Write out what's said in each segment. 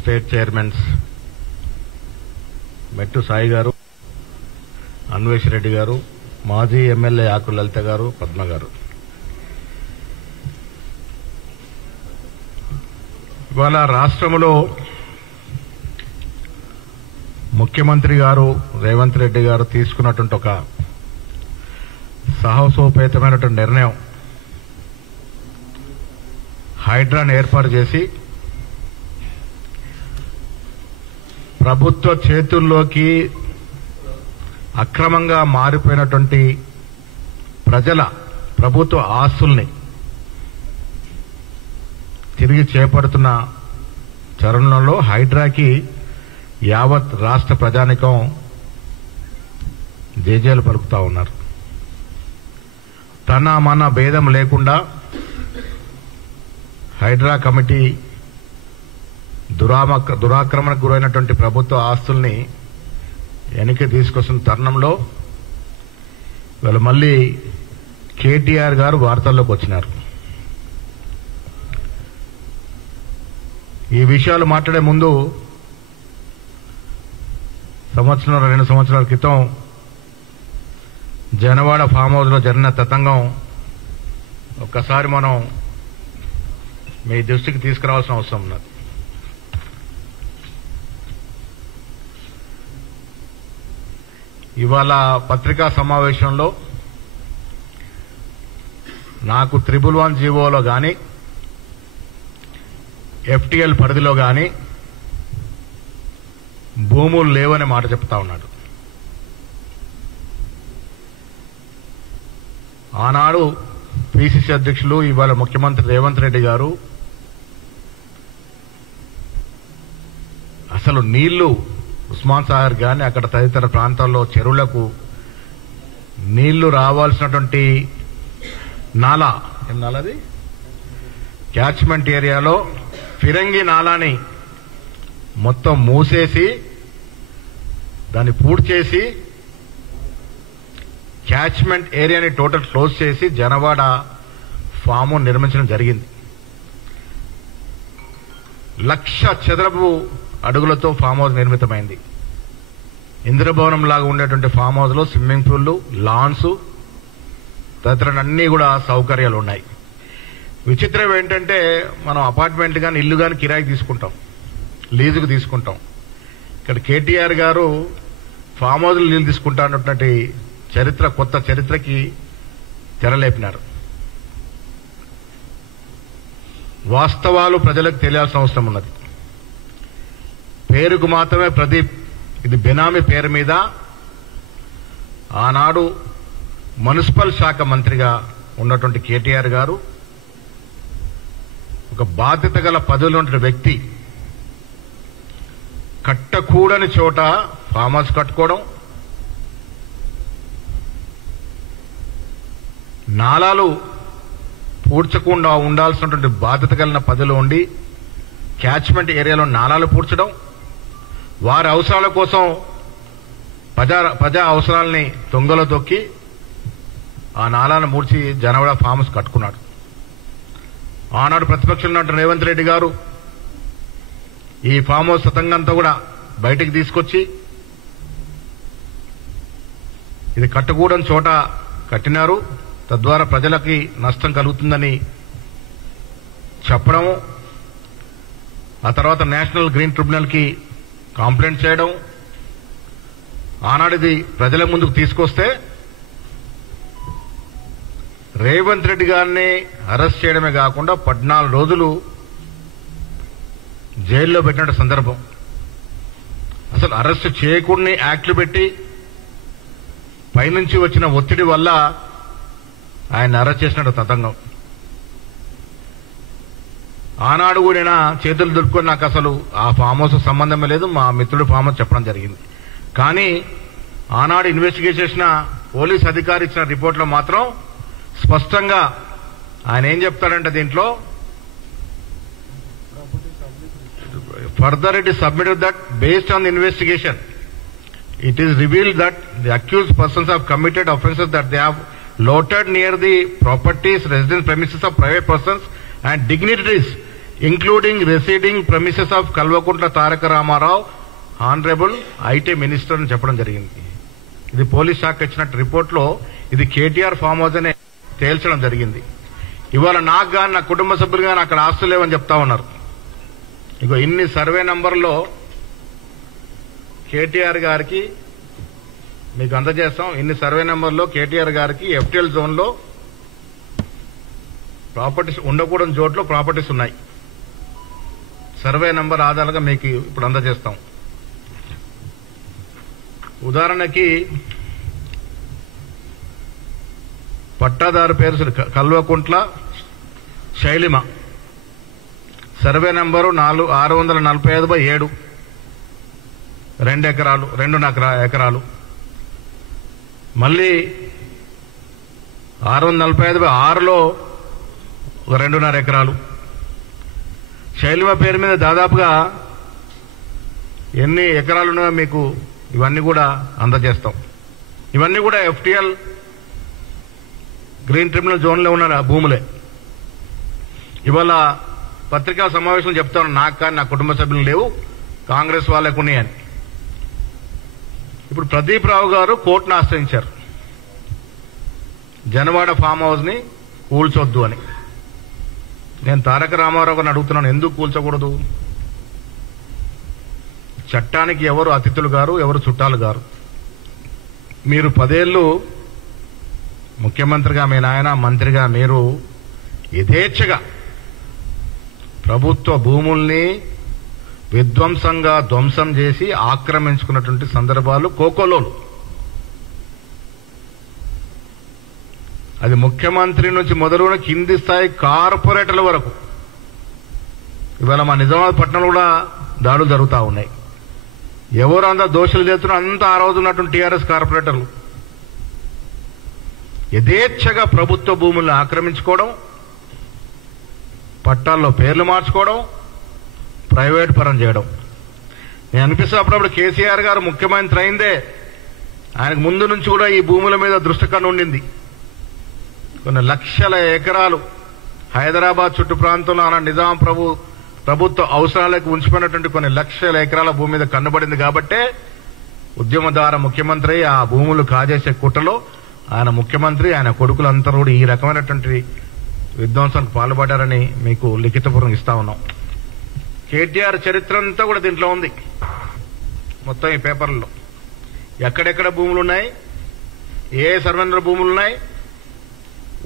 State chairmans మెట్టు సాయి గారు, అన్వేష్ రెడ్డి గారు, మాజీ ఎమ్మెల్యే ఆకుల లలిత గారు, పద్మ గారు, ఇవాళ రాష్ట్రంలో ముఖ్యమంత్రి గారు రేవంత్ రెడ్డి గారు తీసుకున్నటువంటి ఒక సాహసోపేతమైనటువంటి నిర్ణయం, హైడ్రాను ఏర్పాటు చేసి ప్రభుత్వ చేతుల్లోకి అక్రమంగా మారిపోయినటువంటి ప్రజల ప్రభుత్వ ఆస్తుల్ని తిరిగి చేపడుతున్న తరుణంలో హైడ్రాకి యావత్ రాష్ట్ర ప్రజానికం జేజేలు పలుకుతా ఉన్నారు. తన మన భేదం లేకుండా హైడ్రా కమిటీ దురాక్రమణకు గురైనటువంటి ప్రభుత్వ ఆస్తుల్ని వెనక్కి తీసుకొస్తున్న తరుణంలో వాళ్ళు మళ్ళీ కేటీఆర్ గారు వార్తల్లోకి వచ్చినారు. ఈ విషయాలు మాట్లాడే ముందు సంవత్సరం 2 సంవత్సరాల క్రితం జనవాడ ఫామ్ హౌస్ లో జరిగిన తతంగం ఒక్కసారి మనం మీ దృష్టికి తీసుకురావాల్సిన అవసరం ఉన్నది. ఇవాళ పత్రికా సమావేశంలో నాకు 111 జీవోలో గాని ఎఫ్టీఎల్ పరిధిలో గాని భూములు లేవనే మాట చెప్తా ఉన్నాడు. ఆనాడు పిసిసి అధ్యక్షులు ఇవాళ ముఖ్యమంత్రి రేవంత్ రెడ్డి గారు అసలు నీళ్లు ఉస్మాన్ సాగర్ గాని అక్కడ తదితర ప్రాంతాల్లో చెరువులకు నీళ్లు రావాల్సినటువంటి నాలా నాలాది క్యాచ్మెంట్ ఏరియాలో ఫిరంగి నాలాని మొత్తం మూసేసి దాన్ని పూర్తి చేసి క్యాచ్మెంట్ ఏరియాని టోటల్ క్లోజ్ చేసి జనవాడ ఫాము నిర్మించడం జరిగింది. 1,00,000 చదరపు అడుగులతో ఫామ్ హౌస్ నిర్మితమైంది. ఇంద్రభవనం లాగా ఉండేటువంటి ఫామ్ హౌస్ లో స్విమ్మింగ్ పూల్లు, లాన్స్ తదితర అన్ని కూడా సౌకర్యాలు ఉన్నాయి. విచిత్రం ఏంటంటే మనం అపార్ట్మెంట్ గాని ఇల్లు గాని కిరాయికి తీసుకుంటాం, లీజుకు తీసుకుంటాం. ఇక్కడ కేటీఆర్ గారు ఫామ్ హౌస్ లీజు తీసుకుంటా అన్నటువంటి చరిత్ర, కొత్త చరిత్రకి తెరలేపినారు. వాస్తవాలు ప్రజలకు తెలియాల్సిన అవసరం ఉన్నది. పేరుకు మాత్రమే ప్రదీప్, ఇది బెనామీ పేరు మీద ఆనాడు మున్సిపల్ శాఖ మంత్రిగా ఉన్నటువంటి కేటీఆర్ గారు ఒక బాధ్యత గల పదవిలో ఉన్న వ్యక్తి కట్టకూడని చోట ఫామ్ హౌస్ కట్టుకోవడం, నాలాలు పూడ్చకుండా ఉండాల్సినటువంటి బాధ్యత కలిగిన పదవిలో ఉండి క్యాచ్మెంట్ ఏరియాలో నాలాలు పూడ్చడం, వారి అవసరాల కోసం ప్రజా అవసరాలని తొంగలో తొక్కి ఆ నాలాలను మూడ్చి జనవాడ ఫామ్ హౌస్ కట్టుకున్నాడు. ఆనాడు ప్రతిపక్షంలో ఉన్న రేవంత్ రెడ్డి గారు ఈ ఫామ్ హౌస్ తతంగంతా కూడా బయటికి తీసుకొచ్చి ఇది కట్టకూడని చోట కట్టినారు, తద్వారా ప్రజలకి నష్టం కలుగుతుందని చెప్పడము, ఆ తర్వాత నేషనల్ గ్రీన్ ట్రిబ్యునల్ కి కంప్లైంట్ చేయడం, ఆనాడు ఇది ప్రజల ముందుకు తీసుకొస్తే రేవంత్ రెడ్డి గారిని అరెస్ట్ చేయడమే కాకుండా 14 రోజులు జైల్లో పెట్టిన సందర్భం. అసలు అరెస్ట్ చేయకుండా యాక్ట్లు పెట్టి పైనుంచి వచ్చిన ఒత్తిడి వల్ల ఆయన అరెస్ట్ చేసినట్టు తతంగం. ఆనాడు కూడా చేతులు దులుపుకొని నాకు అసలు ఆ ఫామ్ హౌస్ సంబంధమే లేదు, మా మిత్రుడు ఫామ్ హౌస్ చెప్పడం జరిగింది. కానీ ఆనాడు ఇన్వెస్టిగేట్ చేసిన పోలీస్ అధికారి ఇచ్చిన రిపోర్ట్లో మాత్రం స్పష్టంగా ఆయన ఏం చెప్తాడంటే దీంట్లో further it is submitted that based on the investigation it is revealed that the accused persons have committed offences that they have loitered near the properties, residence premises of private persons and dignitaries including residing premises of Kalvakuntla Taraka Rama Rao honourable IT minister అని చెప్పడం జరిగింది. ఇది police శాఖ ఇచ్చినట్టు రిపోర్ట్లో ఇది KTR farm house అనే తేల్చడం జరిగింది. ఇవాళ నాకు కానీ నా కుటుంబ సభ్యులు కానీ అక్కడ ఆస్తులు లేవని చెప్తా ఉన్నారు. ఇగో ఇన్ని సర్వే నంబర్లో కేటీఆర్ గారికి మీకు అందజేస్తాం. ఇన్ని సర్వే నెంబర్లో కేటీఆర్ గారికి ఎఫ్టీఎల్ జోన్లో ప్రాపర్టీస్ ఉండకూడని చోట్ల ప్రాపర్టీస్ ఉన్నాయి. సర్వే నంబర్ ఆధారంగా మీకు ఇప్పుడు అందజేస్తాం. ఉదాహరణకి పట్టాదారు పేరు కల్వకుంట్ల శైలిమ, సర్వే నంబరు 645/7, 2 ఎకరాలు 2.5 ఎకరాలు. మళ్ళీ 645/6లో 2.5 ఎకరాలు. శైలిమ పేరు మీద దాదాపుగా ఎన్ని ఎకరాలున్నాయో మీకు ఇవన్నీ కూడా అందజేస్తాం. ఇవన్నీ కూడా ఎఫ్టీఎల్ గ్రీన్ ట్రిబ్యునల్ జోన్లో ఉన్న భూములే. ఇవాళ పత్రికా సమావేశంలో చెప్తాను, నాకు కానీ నా కుటుంబ సభ్యులు లేవు, కాంగ్రెస్ వాళ్ళకు ఉన్నాయని. ఇప్పుడు ప్రదీప్ రావు గారు కోర్టును ఆశ్రయించారు, జనవాడ ఫామ్ హౌస్ ని కూల్చొద్దు అని. నేను తారక రామారావు గారిని అడుగుతున్నాను, ఎందుకు కూల్చకూడదు? చట్టానికి ఎవరు అతిథులు గారు, ఎవరు చుట్టాలు గారు? మీరు 10 ఏళ్లు ముఖ్యమంత్రిగా మీ నాయన, మంత్రిగా మీరు యథేచ్ఛగా ప్రభుత్వ భూముల్ని విధ్వంసంగా ధ్వంసం చేసి ఆక్రమించుకున్నటువంటి సందర్భాలు కోకోలోలు. అది ముఖ్యమంత్రి నుంచి మొదలున కింది స్థాయి కార్పొరేటర్ల వరకు. ఇవాళ మా నిజామాబాద్ పట్టణంలో కూడా దాడులు జరుగుతూ ఉన్నాయి. ఎవరు అంతా దోషులు చేస్తున్నారు? అంతా ఆ రోజు ఉన్నటువంటి టీఆర్ఎస్ కార్పొరేటర్లు యథేచ్ఛగా ప్రభుత్వ భూములను ఆక్రమించుకోవడం, పట్టాల్లో పేర్లు మార్చుకోవడం, ప్రైవేట్ పరం చేయడం. నేను అనిపిస్తే అప్పుడప్పుడు కేసీఆర్ గారు ముఖ్యమంత్రి అయిందే ఆయనకు ముందు నుంచి కూడా ఈ భూముల మీద దృష్టి కన్ను ఉండింది. కొన్ని లక్షల ఎకరాలు హైదరాబాద్ చుట్టు ప్రాంతంలో ఆనాడు నిజాం ప్రభుత్వ అవసరాలకు ఉంచిపోయినటువంటి కొన్ని లక్షల ఎకరాల భూమి మీద కన్నుబడింది. కాబట్టే ఉద్యమదార ముఖ్యమంత్రి ఆ భూములు కాజేసే కుట్రలో ఆయన ముఖ్యమంత్రి, ఆయన కొడుకులందరూ కూడా ఈ రకమైనటువంటి విధ్వంసానికి పాల్పడ్డారని మీకు లిఖితపూర్వకంగా ఇస్తా ఉన్నాం. కేటీఆర్ చరిత్ర అంతా కూడా దీంట్లో ఉంది, మొత్తం ఈ పేపర్లలో. ఎక్కడెక్కడ భూములు ఉన్నాయి, ఏ సర్వేంద్ర భూములు ఉన్నాయి,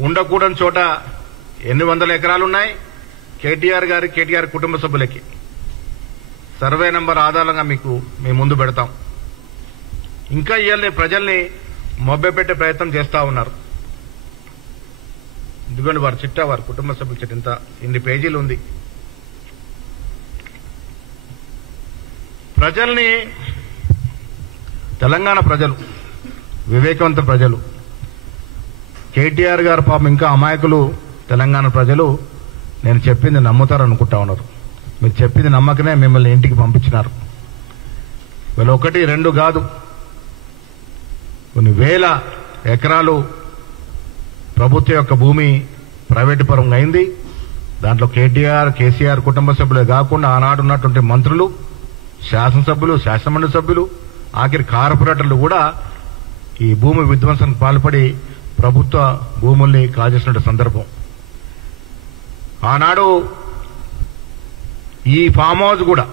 ఉండకూడని చోట ఎన్ని వందల ఎకరాలు ఉన్నాయి, కేటీఆర్ గారి, కేటీఆర్ కుటుంబ సభ్యులకి సర్వే నంబర్ ఆధారంగా మీకు మేము ముందు పెడతాం. ఇంకా ఇవాళ ప్రజల్ని మొబ్బెపెట్టే ప్రయత్నం చేస్తా ఉన్నారు. ఎందుకంటే వారి చిట్టా, వారి కుటుంబ సభ్యుల చిట్ట ఇన్ని పేజీలు ఉంది. ప్రజల్ని, తెలంగాణ ప్రజలు, వివేకవంత ప్రజలు, కేటీఆర్ గారు పాపం ఇంకా అమాయకులు తెలంగాణ ప్రజలు నేను చెప్పింది నమ్ముతారు అనుకుంటా ఉన్నారు. మీరు చెప్పింది నమ్మకనే మిమ్మల్ని ఇంటికి పంపించినారు. వీళ్ళు 1, 2 కాదు, కొన్ని వేల ఎకరాలు ప్రభుత్వ యొక్క భూమి ప్రైవేటు పరంగా అయింది. దాంట్లో కేటీఆర్, కేసీఆర్ కుటుంబ సభ్యులే కాకుండా ఆనాడు ఉన్నటువంటి మంత్రులు, శాసనసభ్యులు, శాసనమండలి సభ్యులు, ఆఖరి కార్పొరేటర్లు కూడా ఈ భూమి విధ్వంసానికి పాల్పడి ప్రభుత్వ భూముల్ని కాజేసిన సందర్భం. ఆనాడు ఈ ఫామ్ హౌస్ కూడా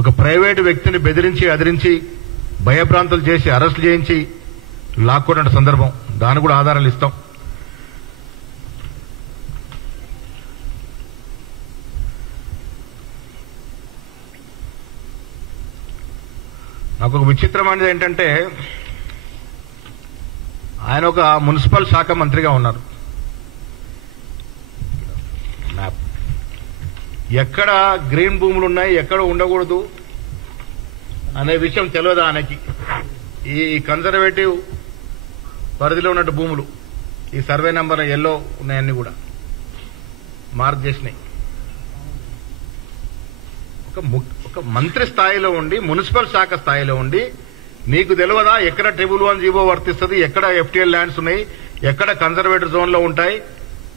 ఒక ప్రైవేటు వ్యక్తిని బెదిరించి, అదిరించి, భయభ్రాంతులు చేసి, అరెస్టులు చేయించి లాక్కున్న సందర్భం. దాని కూడా ఆధారాలు ఇస్తాం. నాకు ఒక విచిత్రమైనది ఏంటంటే, ఆయన ఒక మున్సిపల్ శాఖ మంత్రిగా ఉన్నారు. ఎక్కడ గ్రీన్ భూములు ఉన్నాయి, ఎక్కడ ఉండకూడదు అనే విషయం తెలియదు ఆయనకి. ఈ కన్జర్వేటివ్ పరిధిలో ఉన్నట్టు భూములు ఈ సర్వే నెంబర్ ఎల్లో ఉన్నాయన్నీ కూడా మార్క్ చేసినాయి. ఒక మంత్రి స్థాయిలో ఉండి, మున్సిపల్ శాఖ స్థాయిలో ఉండి నీకు తెలియదా ఎక్కడ ట్రిబ్యునల్ 1 జీవో వర్తిస్తుంది, ఎక్కడ ఎఫ్టీఎల్ ల్యాండ్స్ ఉన్నాయి, ఎక్కడ కన్జర్వేటివ్ జోన్లో ఉంటాయి,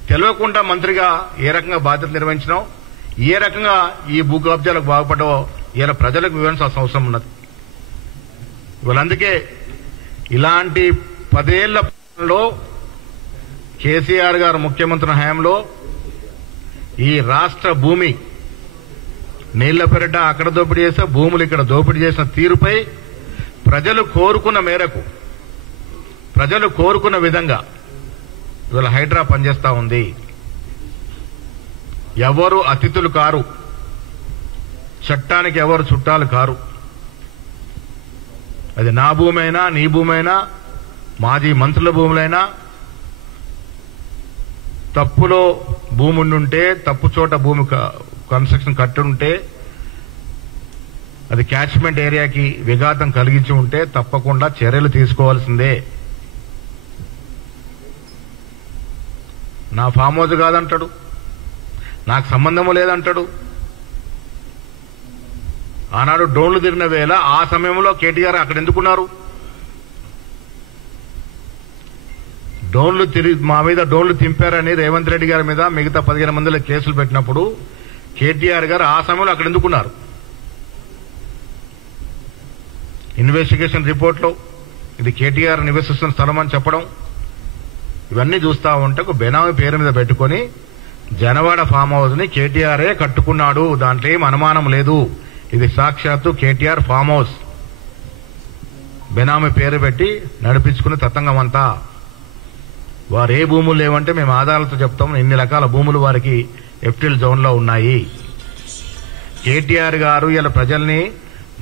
తెలియకుండా మంత్రిగా ఏ రకంగా బాధ్యత నిర్వహించినావు, ఏ రకంగా ఈ భూ కబ్జాలకు బాగుపడ్డావో ఇలా ప్రజలకు వివరించాల్సిన అవసరం ఉన్నది. అందుకే ఇలాంటి 10 ఏళ్లలో కేసీఆర్ గారు ముఖ్యమంత్రి హయాంలో ఈ రాష్ట్ర భూమి నీళ్ల పెరట అక్కడ దోపిడీ చేస్తే భూములు ఇక్కడ దోపిడీ చేసిన తీరుపై ప్రజలు కోరుకున్న మేరకు, ప్రజలు కోరుకున్న విధంగా ఇవాళ హైడ్రా పనిచేస్తా ఉంది. ఎవరు అతిథులు కారు, చట్టానికి ఎవరు చుట్టాలు కారు. అది నా భూమి అయినా, నీ భూమి అయినా, మాజీ మంత్రుల భూములైనా, తప్పులో భూమి ఉండుంటే, తప్పు చోట భూమి కన్స్ట్రక్షన్ కట్టుంటే, అది క్యాచ్మెంట్ ఏరియాకి విఘాతం కలిగించి ఉంటే తప్పకుండా చర్యలు తీసుకోవాల్సిందే. నా ఫామ్ హౌస్ కాదంటాడు, నాకు సంబంధము లేదంటాడు. ఆనాడు డ్రోన్లు తిరిగిన వేళ ఆ సమయంలో కేటీఆర్ అక్కడ ఎందుకున్నారు? మా మీద డ్రోన్లు తింపారని రేవంత్ రెడ్డి గారి మీద మిగతా 15 మందిలో కేసులు పెట్టినప్పుడు కేటీఆర్ గారు ఆ సమయంలో అక్కడ ఎందుకున్నారు? ఇన్వెస్టిగేషన్ రిపోర్ట్లో ఇది కేటీఆర్ నివసిస్తున్న స్థలం అని చెప్పడం, ఇవన్నీ చూస్తా ఉంటే ఒక బెనామీ పేరు మీద పెట్టుకుని జనవాడ ఫామ్ హౌస్ ని కేటీఆరే కట్టుకున్నాడు, దాంట్లో ఏం అనుమానం లేదు. ఇది సాక్షాత్తు కేటీఆర్ ఫామ్ హౌస్. బెనామీ పేరు పెట్టి నడిపించుకుని తతంగం అంతా. వారు ఏ భూములు లేవంటే మేము ఆధారాలతో చెప్తాం, ఇన్ని రకాల భూములు వారికి ఎఫ్టిల్ జోన్ లో ఉన్నాయి. కేటీఆర్ గారు ఇలా ప్రజల్ని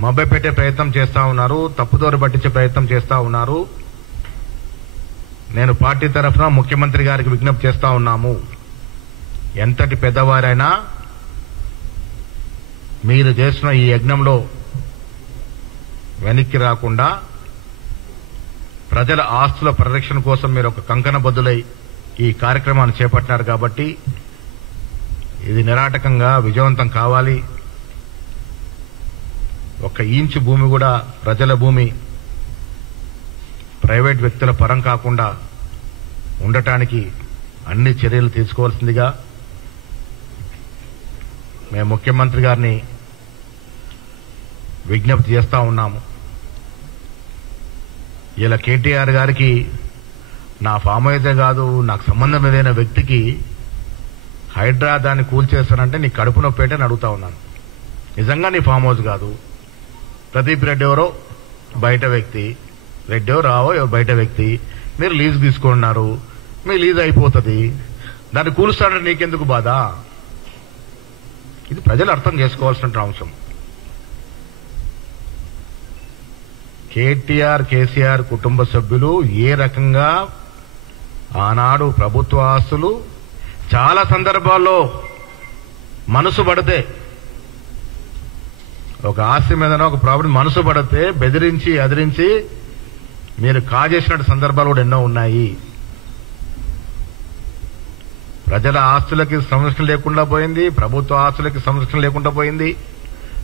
మభ్యపెట్టే ప్రయత్నం చేస్తా ఉన్నారు, తప్పుదోరు పట్టించే ప్రయత్నం చేస్తా ఉన్నారు. నేను పార్టీ తరఫున ముఖ్యమంత్రి గారికి విజ్ఞప్తి చేస్తా ఉన్నాము, ఎంతటి పెద్దవారైనా మీరు చేసిన ఈ యజ్ఞంలో వెనక్కి రాకుండా ప్రజల ఆస్తుల పరిరక్షణ కోసం మీరు ఒక కంకణబద్దులై ఈ కార్యక్రమాన్ని చేపట్టినారు కాబట్టి ఇది నిరాటకంగా విజయవంతం కావాలి. 1 ఇంచు భూమి కూడా ప్రజల భూమి ప్రైవేట్ వ్యక్తుల పరం కాకుండా ఉండటానికి అన్ని చర్యలు తీసుకోవాల్సిందిగా మేము ముఖ్యమంత్రి గారిని విజ్ఞప్తి చేస్తా ఉన్నాము. ఇలా కేటీఆర్ గారికి నా ఫామ్ హౌసే కాదు, నాకు సంబంధం లేని వ్యక్తికి హైడ్రా దాన్ని కూల్చేస్తానంటే నీ కడుపు నొప్పేంటే అని అడుగుతా ఉన్నాను. నిజంగా నీ ఫామ్ హౌస్ కాదు. ప్రదీప్ రెడ్డి ఎవరో బయట వ్యక్తి, రెడ్డో రావో బయట వ్యక్తి, మీరు లీజ్ తీసుకున్నారు, మీ లీజ్ అయిపోతుంది, దాన్ని కూలుస్తానంటే నీకెందుకు బాధ? ఇది ప్రజలు అర్థం చేసుకోవాల్సిన అంశం. కేసీఆర్ కుటుంబ సభ్యులు ఏ రకంగా ఆనాడు ప్రభుత్వ ఆస్తులు చాలా సందర్భాల్లో మనసు పడితే, ఒక ఆస్తి మీద ఒక ప్రాపర్టీ మనసు పడితే బెదిరించి అదిరించి మీరు కాజేసినట్టు సందర్భాలు కూడా ఎన్నో ఉన్నాయి. ప్రజల ఆస్తులకి సంరక్షణ లేకుండా పోయింది, ప్రభుత్వ ఆస్తులకి సంరక్షణ లేకుండా పోయింది.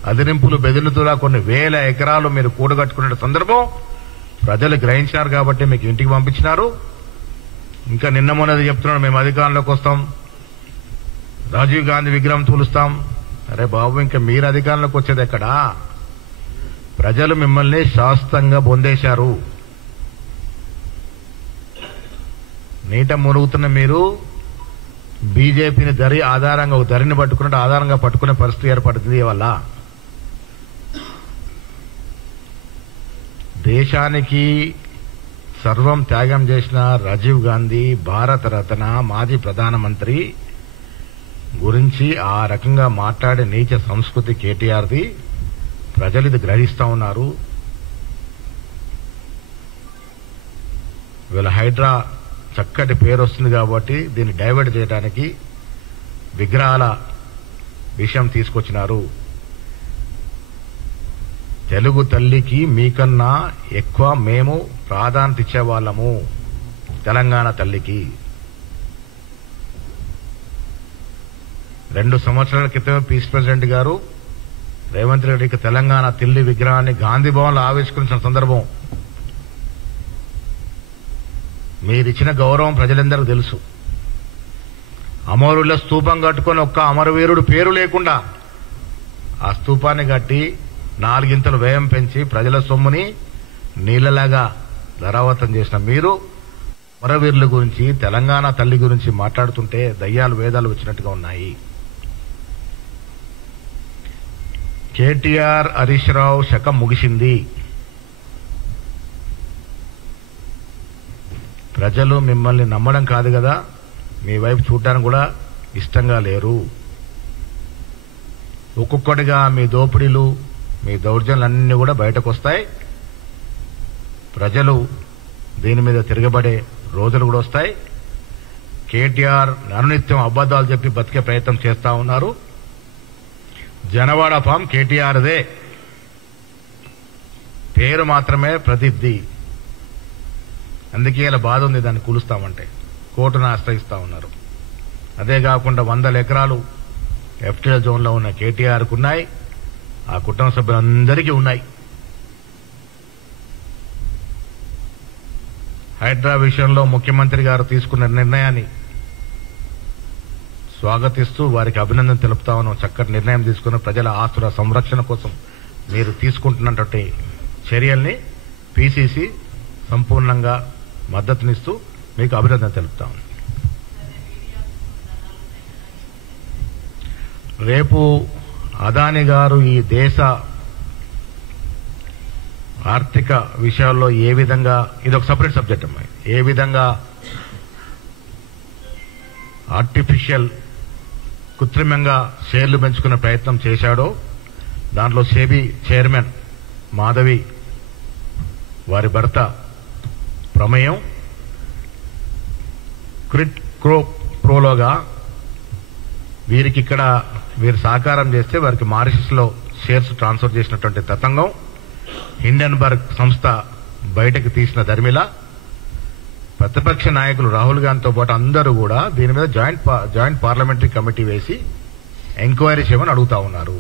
అదిరింపులు బెదిరింపులా కొన్ని వేల ఎకరాలు మీరు కూడగట్టుకునే సందర్భం ప్రజలు గ్రహించారు కాబట్టి మీకు ఇంటికి పంపించినారు. ఇంకా నిన్న మొన్నది చెప్తున్నాడు, మేము అధికారంలోకి వస్తాం, రాజీవ్ గాంధీ విగ్రహం తూలుస్తాం. అరే బాబు, ఇంకా మీరు అధికారంలోకి వచ్చేది ఎక్కడా? ప్రజలు మిమ్మల్ని శాశ్వతంగా పొందేశారు. నీట మునుగుతున్న మీరు బీజేపీని ఆధారంగా ఒక ధరిని పట్టుకున్నట్టు ఆధారంగా పట్టుకునే పరిస్థితి ఏర్పడుతుంది. వల్ల దేశానికి సర్వం త్యాగం చేసిన రాజీవ్ గాంధీ, భారత రత్న, మాజీ ప్రధానమంత్రి గురించి ఆ రకంగా మాట్లాడే నీచ సంస్కృతి కేటీఆర్ది. ప్రజలు ఇది గ్రహిస్తా ఉన్నారు. వీళ్ళ హైడ్రా చక్కటి పేరు వస్తుంది కాబట్టి దీన్ని డైవర్ట్ చేయడానికి విగ్రహాల విషయం తీసుకొచ్చినారు. తెలుగు తల్లికి మీకన్నా ఎక్కువ మేము ప్రాధాన్యత ఇచ్చేవాళ్ళము. తెలంగాణ తల్లికి 2 సంవత్సరాల క్రితమే పీస్ ప్రెసిడెంట్ గారు రేవంత్ రెడ్డికి తెలంగాణ తల్లి విగ్రహాన్ని గాంధీ భవన్లో ఆవిష్కరించిన సందర్భం. మీరిచ్చిన గౌరవం ప్రజలందరికీ తెలుసు. అమరుల స్తూపం కట్టుకొని ఒక్క అమరవీరుడు పేరు లేకుండా ఆ స్తూపాన్ని కట్టి 4 ఇంతలు వ్యయం పెంచి ప్రజల సొమ్ముని నీళ్లలాగా ధరావతం చేసిన మీరు అమరవీరుల గురించి, తెలంగాణ తల్లి గురించి మాట్లాడుతుంటే దయ్యాలు వేదాలు వచ్చినట్టుగా ఉన్నాయి. కేటీఆర్, హరీష్ రావు శకం ముగిసింది. ప్రజలు మిమ్మల్ని నమ్మడం కాదు కదా, మీ వైపు చూడటానికి కూడా ఇష్టంగా లేరు. ఒక్కొక్కటిగా మీ దోపిడీలు, మీ దౌర్జన్యాలన్నీ కూడా బయటకు వస్తాయి. ప్రజలు దీని మీద తిరగబడే రోజులు కూడా వస్తాయి. కేటీఆర్ అనునిత్యం అబద్దాలు చెప్పి బతికే ప్రయత్నం చేస్తా ఉన్నారు. జనవాడ ఫామ్ కేటీఆర్దే, పేరు మాత్రమే ప్రసిద్ధి. అందుకే ఇలా బాధ ఉంది దాన్ని కూలుస్తామంటే. కోర్టును ఆశ్రయిస్తా ఉన్నారు. అదే కాకుండా 100 ఎకరాలు ఎఫ్టీఎల్ జోన్లో ఉన్న కేటీఆర్కు ఉన్నాయి, ఆ కుటుంబ సభ్యులందరికీ ఉన్నాయి. హైడ్రా విషయంలో ముఖ్యమంత్రి గారు తీసుకున్న నిర్ణయాన్ని స్వాగతిస్తూ వారికి అభినందన తెలుపుతా ఉన్నాం. చక్కటి నిర్ణయం తీసుకున్న ప్రజల ఆస్తుల సంరక్షణ కోసం మీరు తీసుకుంటున్నటువంటి చర్యల్ని పీసీసీ సంపూర్ణంగా మద్దతునిస్తూ మీకు అభినందన తెలుపుతా ఉన్నాం. రేపు అదానీ గారు ఈ దేశ ఆర్థిక విషయాల్లో ఏ విధంగా, ఇది ఒక సపరేట్ సబ్జెక్ట్ అమ్మాయి, ఏ విధంగా ఆర్టిఫిషియల్ కృత్రిమంగా షేర్లు పెంచుకునే ప్రయత్నం చేశాడో, దాంట్లో సెబీ చైర్మన్ మాధవి వారి భర్త ప్రమేయం క్విడ్ ప్రోలోగా వీరికి ఇక్కడ వీరు సహకారం చేస్తే వారికి మారిషస్ లో షేర్స్ ట్రాన్స్ఫర్ చేసినటువంటి తతంగం హిండెన్బర్గ్ సంస్థ బయటకు తీసిన దర్మిల ప్రతిపక్ష నాయకులు రాహుల్ గాంధీతో పాటు అందరూ కూడా దీని మీద జాయింట్ పార్లమెంటరీ కమిటీ వేసి ఎంక్వైరీ చేయమని అడుగుతా ఉన్నారు.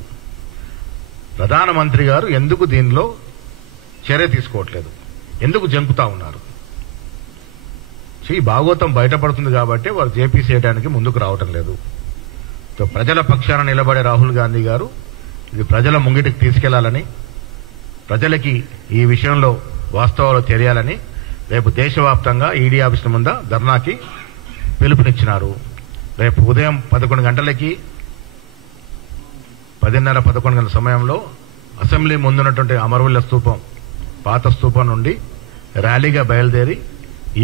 ప్రధానమంత్రి గారు ఎందుకు దీనిలో చర్య తీసుకోవట్లేదు, ఎందుకు జంకుతా ఉన్నారు? ఈ భాగోతం బయటపడుతుంది కాబట్టి వారు జేపీ చేయడానికి ముందుకు రావటం లేదు. ప్రజల పక్షాన నిలబడే రాహుల్ గాంధీ గారు ఇది ప్రజల ముంగిటికి తీసుకెళ్లాలని, ప్రజలకి ఈ విషయంలో వాస్తవాలు తెలియాలని రేపు దేశవ్యాప్తంగా ఈడీ ఆఫీసుల ముందు ధర్నాకి పిలుపునిచ్చినారు. రేపు ఉదయం 11 గంటలకి 10:30-11 గంటల సమయంలో అసెంబ్లీ ముందున్నటువంటి అమరవీరుల స్తూపం, పాత స్తూపం నుండి ర్యాలీగా బయలుదేరి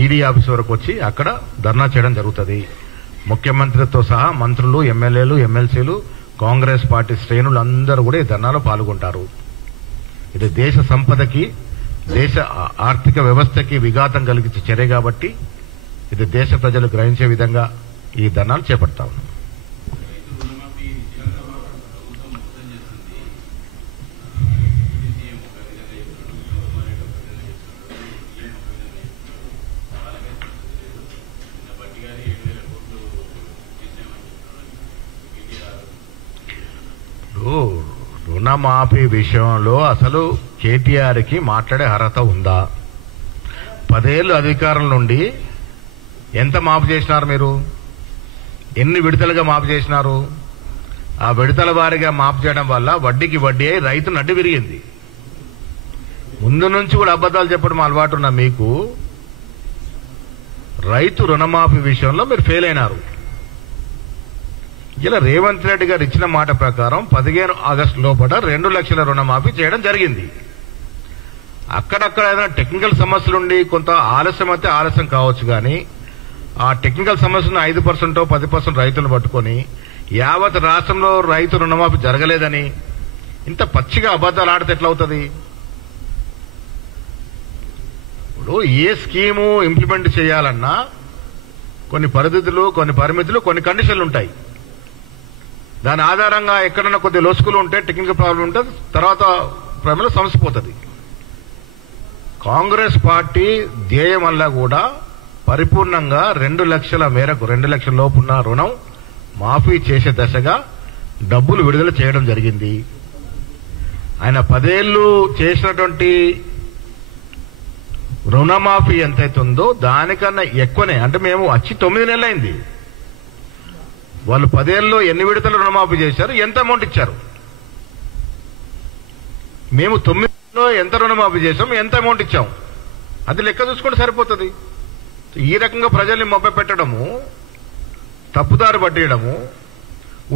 ఈడీ ఆఫీస్ వరకు వచ్చి అక్కడ ధర్నా చేయడం జరుగుతుంది. ముఖ్యమంత్రితో సహా మంత్రులు, ఎమ్మెల్యేలు, ఎమ్మెల్సీలు, కాంగ్రెస్ పార్టీ శ్రేణులు అందరూ కూడా ఈ ధర్నాలో పాల్గొంటారు. ఇది దేశ సంపదకి, దేశ ఆర్థిక వ్యవస్థకి విఘాతం కలిగించే చర్య కాబట్టి ఇది దేశ ప్రజలు గ్రహించే విధంగా ఈ ధర్నాలు చేపడతా ఉన్నాం. రుణమాఫీ విషయంలో అసలు కేటీఆర్ కి మాట్లాడే అర్హత ఉందా? 10 ఏళ్ళు అధికారం నుండి ఎంత మాఫీ చేసినారు మీరు? ఎన్ని విడతలుగా మాఫీ చేసినారు? ఆ విడతల వారీగా మాఫీ చేయడం వల్ల వడ్డీకి వడ్డీ అయి రైతు నడ్డి విరిగింది. ముందు నుంచి కూడా అబద్దాలు చెప్పడం అలవాటు ఉన్న మీకు రైతు రుణమాఫీ విషయంలో మీరు ఫెయిల్ అయినారు. ఇలా రేవంత్ రెడ్డి గారు ఇచ్చిన మాట ప్రకారం 15 ఆగస్టు లోపల 2 లక్షల రుణమాఫీ చేయడం జరిగింది. అక్కడక్కడ ఏదైనా టెక్నికల్ సమస్యలుండి కొంత ఆలస్యం అయితే ఆలస్యం కావచ్చు, కానీ ఆ టెక్నికల్ సమస్యను 5% 10% రైతులు పట్టుకొని యావత్ రాష్ట్రంలో రైతు రుణమాఫీ జరగలేదని ఇంత పచ్చిగా అబద్దాలు ఆడితే ఎట్లవుతుంది? ఇప్పుడు ఏ స్కీము ఇంప్లిమెంట్ చేయాలన్నా కొన్ని పరిస్థితులు, కొన్ని పరిమితులు, కొన్ని కండిషన్లు ఉంటాయి. దాని ఆధారంగా ఎక్కడన్నా కొద్ది లోసుకులు ఉంటే, టెక్నికల్ ప్రాబ్లం ఉంటే తర్వాత ప్రాబ్లం సమస్య పోతుంది. కాంగ్రెస్ పార్టీ ధ్యేయం వల్ల కూడా పరిపూర్ణంగా 2 లక్షల మేరకు 2 లక్షల లోపున్న రుణం మాఫీ చేసే దశగా డబ్బులు విడుదల చేయడం జరిగింది. ఆయన 10 ఏళ్లు చేసినటువంటి రుణమాఫీ ఎంతైతుందో దానికన్నా ఎక్కువనే, అంటే మేము వచ్చి 9 నెలలైంది. వాళ్ళు 10 ఏళ్ళలో ఎన్ని విడతలు రుణమాఫీ చేశారు, ఎంత అమౌంట్ ఇచ్చారు? మేము 9లో ఎంత రుణమాఫీ చేశాం, ఎంత అమౌంట్ ఇచ్చాం, అది లెక్క చూసుకుంటే సరిపోతుంది. ఈ రకంగా ప్రజల్ని మభ్యపెట్టడము, తప్పుదారి పట్టేయడము,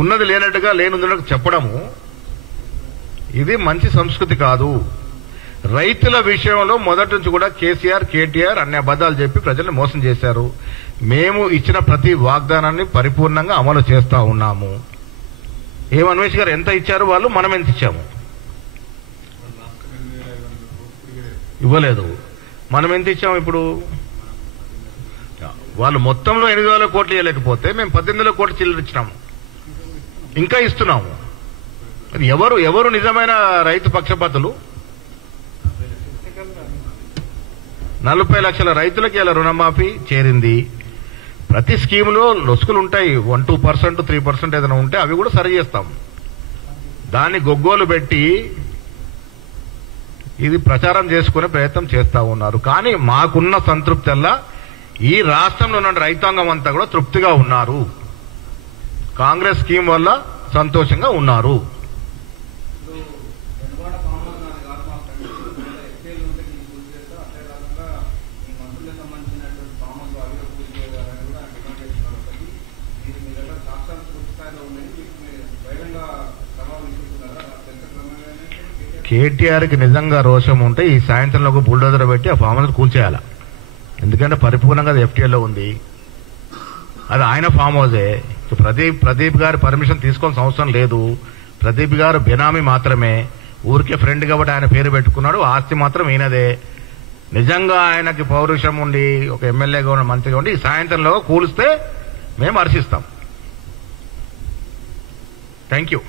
ఉన్నది లేనట్టుగా లేనున్నట్టు చెప్పడము, ఇది మంచి సంస్కృతి కాదు. రైతుల విషయంలో మొదటి నుంచి కూడా కేసీఆర్, కేటీఆర్ అన్ని అబద్దాలు చెప్పి ప్రజల్ని మోసం చేశారు. మేము ఇచ్చిన ప్రతి వాగ్దానాన్ని పరిపూర్ణంగా అమలు చేస్తా ఉన్నాము. అన్వేష్ గారు ఎంత ఇచ్చారు వాళ్ళు, మనం ఎంత ఇచ్చాము? ఇవ్వలేదు. మనం ఎంత ఇచ్చాము? ఇప్పుడు వాళ్ళు మొత్తంలో 8,000 కోట్లు ఇవ్వలేకపోతే మేము 18,000 కోట్లు చిల్లర ఇచ్చినాము, ఇంకా ఇస్తున్నాము. ఎవరు నిజమైన రైతు పక్షపాతులు? 40 లక్షల రైతులకి ఇలా రుణమాఫీ చేరింది. ప్రతి స్కీములో లొసుకులు ఉంటాయి, 1-2%, 3% ఏదైనా ఉంటే అవి కూడా సరి చేస్తాం. దాన్ని గొగ్గోలు పెట్టి ఇది ప్రచారం చేసుకునే ప్రయత్నం చేస్తా ఉన్నారు. కానీ మాకున్న సంతృప్తిల్లా ఈ రాష్ట్రంలో ఉన్న రైతాంగం అంతా కూడా తృప్తిగా ఉన్నారు. కాంగ్రెస్ స్కీమ్ వల్ల సంతోషంగా ఉన్నారు. కేటీఆర్కి నిజంగా రోషం ఉంటే ఈ సాయంత్రంలో ఒక బుల్డోజర్ పెట్టి ఆ ఫామ్ హౌస్ కూల్చేయాల. ఎందుకంటే పరిపూర్ణంగా అది ఎఫ్టీఎల్లో ఉంది, అది ఆయన ఫామ్ హౌసే. ప్రదీప్ గారి పర్మిషన్ తీసుకోవాల్సిన అవసరం లేదు. ప్రదీప్ గారు బెనామీ మాత్రమే, ఊరికే ఫ్రెండ్ కాబట్టి ఆయన పేరు పెట్టుకున్నాడు. ఆస్తి మాత్రం ఈయనదే. నిజంగా ఆయనకి పౌరుషం ఉండి ఒక ఎమ్మెల్యేగా ఉన్న మంత్రిగా ఉండి ఈ సాయంత్రంలో కూలిస్తే మేము హర్షిస్తాం. Thank you.